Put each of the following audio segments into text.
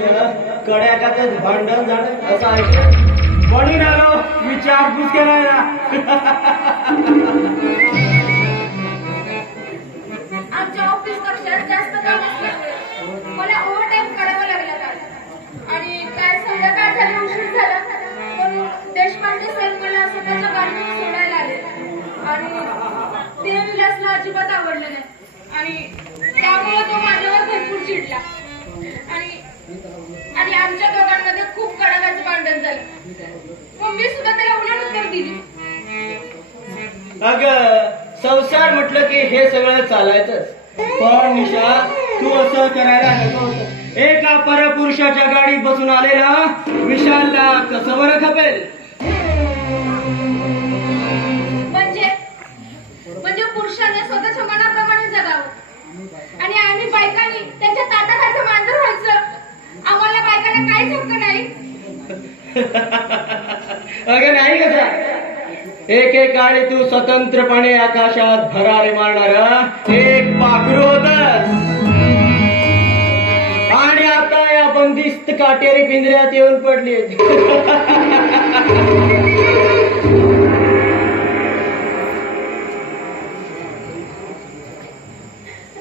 गाडीचं कड्याकातच भांडण झालं असं ऐकलं म्हणून आलो विचारपूस करायला. आमच्या ऑफिस कक्षात जास्त काम असल्यामुळे मला ओव्हर टाइम करावं लागलं का आणि काय संध्याकाळ झाली उशीर झाला म्हणून देशपांडे सर मला स्वतःच्या गाडीतून सोडायला आले आणि ते विलासला अजिबात आवडलं नाही आणि त्यामुळे तो माझ्यावर भरपूर चिडला आणि आणि आमच्या दोघांमध्ये खूप कडाक्याचं भांडण झालं. मग मी सुद्धा त्याला उलट उत्तर दिली. अगं संसार म्हटलं की हे सगळं चालायचंच पण निशा तू असं करायला नको होतं. एका परपुरुषाच्या गाडीत बसून आलेला विशालला कसं बरं खपेल. म्हणजे पुरुषाने स्वतःच्या मनाप्रमाणे जगावं आणि आम्ही बायकांनी त्यांच्या ताटाखालचं मांजर व्हायचं. आम्हाला बायकांना काहीच हक्क नाही. अगं नाही कसा एकेकाळी तू स्वतंत्रपणे आकाशात भरारी मारणार एक पाखरू होतस आणि आता या बंदिस्त काटेरी पिंजऱ्यात येऊन पडली.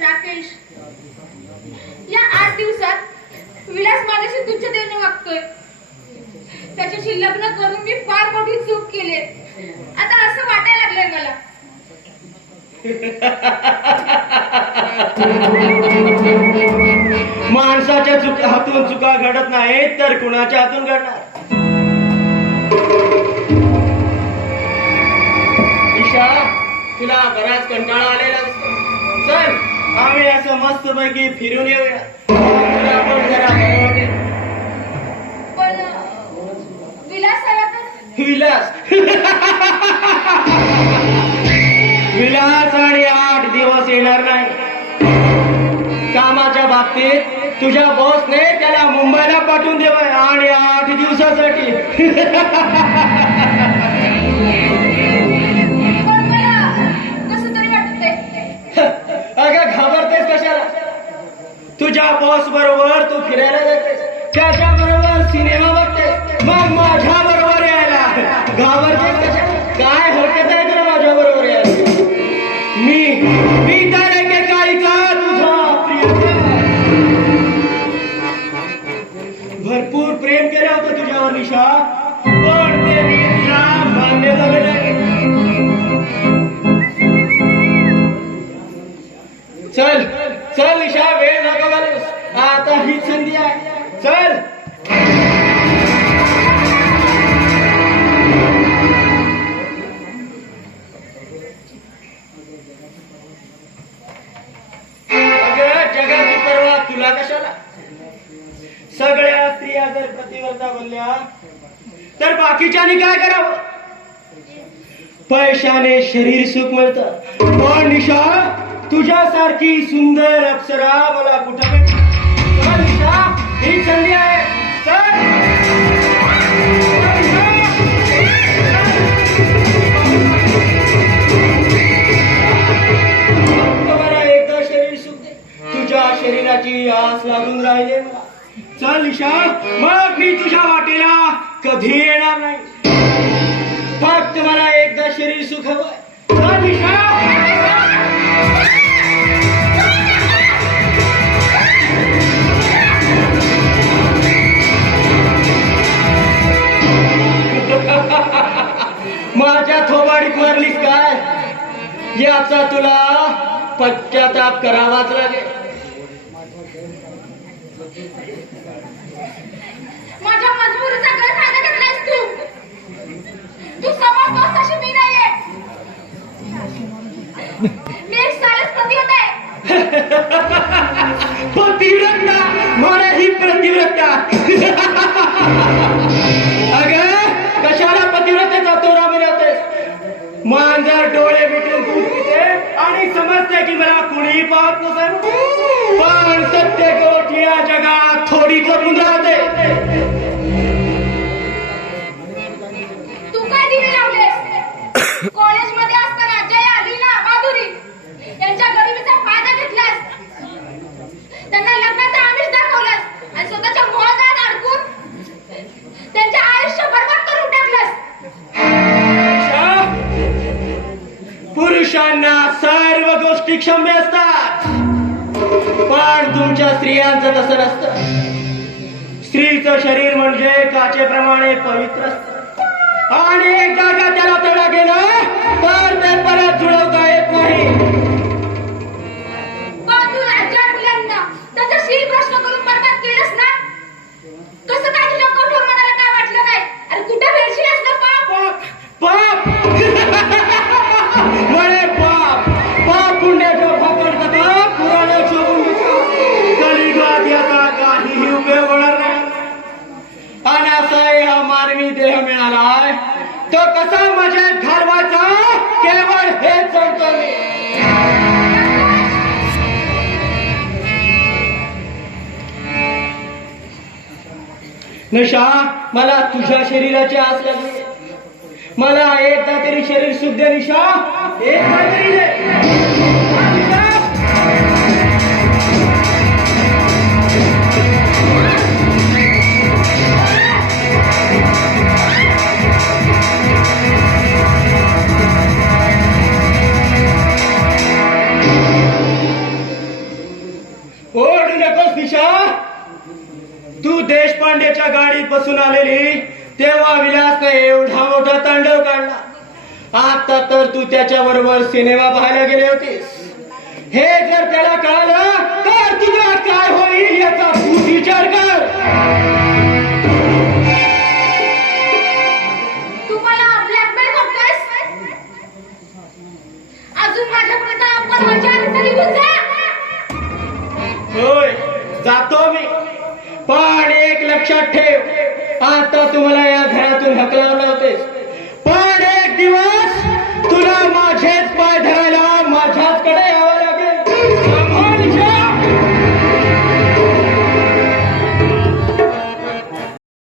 राकेश, या 8 दिवसात विलास माझ्याशी तुच्छतेने वागतोय. त्याच्याशी लग्न करून मी फार मोठी चूक केली. आता असं वाटायला लागलंय मला. माणसाच्या हातून चुका घडत नाहीत तर कुणाच्या हातून घडणार. ईशा तुला बराच कंटाळा आलेला दिसतो. चल आम्ही असं मस्त पैकी फिरून येऊया. तुला पण जरा बरं वाटेल. पण विलास आला तर विलास विलास आणि 8 दिवस येणार नाही. कामाच्या बाबतीत तुझ्या बॉसने त्याला मुंबईला पाठवून देवाय आणि 8 दिवसासाठी. पण मला कसं तरी वाटतंय. अगं घाबरतेस कशाला. तुझ्या बॉस बरोबर तू फिरायला जातेस त्याच्या बरोबर सिनेमा बघतेस मग माझ्या बरोबर यायला घाबरतेस कशाला. काय हरकत आहे तुला माझ्या बरोबर यायला. मी तर एकेकाळीचा तुझा प्रियकर भरपूर प्रेम केलं होतं तुझ्यावर निशा पण ते मी तुला मान्य झालं नाही. चल चल निशा वेळ नको घालूस. आता हीच संधी आहे. चल जगाची परवा तुला कशाला. सगळ्या स्त्रिया जर प्रतिवर्ता बनल्या तर बाकीच्यानी काय करावं. पैशाने शरीर सुख मिळतं पण निशा तुझ्यासारखी सुंदर अप्सरा मला कुठं भेटली. चल निशा ही संधी आहे. चल मला एकदा शरीर सुख दे. तुझ्या शरीराची आस लागून राहिले मला. चल निशा मग मी तुझ्या वाटेला कधी येणार नाही. फक्त मला एकदा शरीर सुख हवंय. चल निशा माझ्या थोबाडीत मारलीस काय याचा तुला पश्चाताप करावाच लागेल. माझ्या मजबुरीचा गैरफायदा घेतलायस तू. तू समजतोस तशी मी नाहीये. मी एक सालच पतिव्रता आहे. पतिव्रता मला ही प्रतिव्रता. अगं कशाला पतिव्रतेचा तोरा मिळवतेस. मांजर डोळे मिटून दूध पिते आणि समजते की मला कुणीही पाहत नसेल पण सत्य गोष्ट या जगात थोडी जपून राहते. तू काय दिवे लावलेस. कॉलेजमध्ये असताना जया, लीना, माधुरी यांच्या गरिबीचा फायदा घेतलास. त्यांना लग्नाचा आमिष दाखवलास आणि स्वतःच्या मोह पुरुषांना सर्व गोष्टी क्षम्य असतात, पण तुमच्या स्त्रियांचं तसं नसतं. स्त्रीचं शरीर म्हणजे काचेप्रमाणे पवित्र असतं आणि एकदा का त्याला तडा गेला तर ते परत जुळवता येत नाही. पण तू राज्या मुलांना त्याचा शील प्रश्न करून बरबाद केलंस ना. कसं काय तुझ्या कठोर मनाला काय वाटलं नाही? अरे कुठे भेटशील ना पाप. पाप म्हणे पाप पुण्याच्या भाकड कथा पुराण शोधून कलियुगात याचा काहीही उपयोग होणार नाही. आणि असाही हा मानवी देह मिळालाय, तो कसा मजेत घालवायचा केवळ हेच सांगतो मी. निशा, मला तुझ्या शरीराची आस लागली. मला एकदा तरी शरीर सुख दे निशा, एकदा तरी दे. ओढू नकोस निशा. तू देशपांडेच्या गाडीत बसून आलेली तेव्हा विलासने एवढा मोठा तांडव काढला. आता तर तू त्याच्या बरोबर सिनेमा पाहायला गेले होतीस. हे जर त्याला कळालं तर तुझा काय होईल याचा तू विचार कर. तू मला ब्लॅकमेल करतोयस? अजून माझ्यापर्यंत आपण माझ्या हाताने घेऊन जा. होय, जातो मी, पण एक लक्षात ठेव, आता तुम्हाला या घरातून हकलावलं होतेस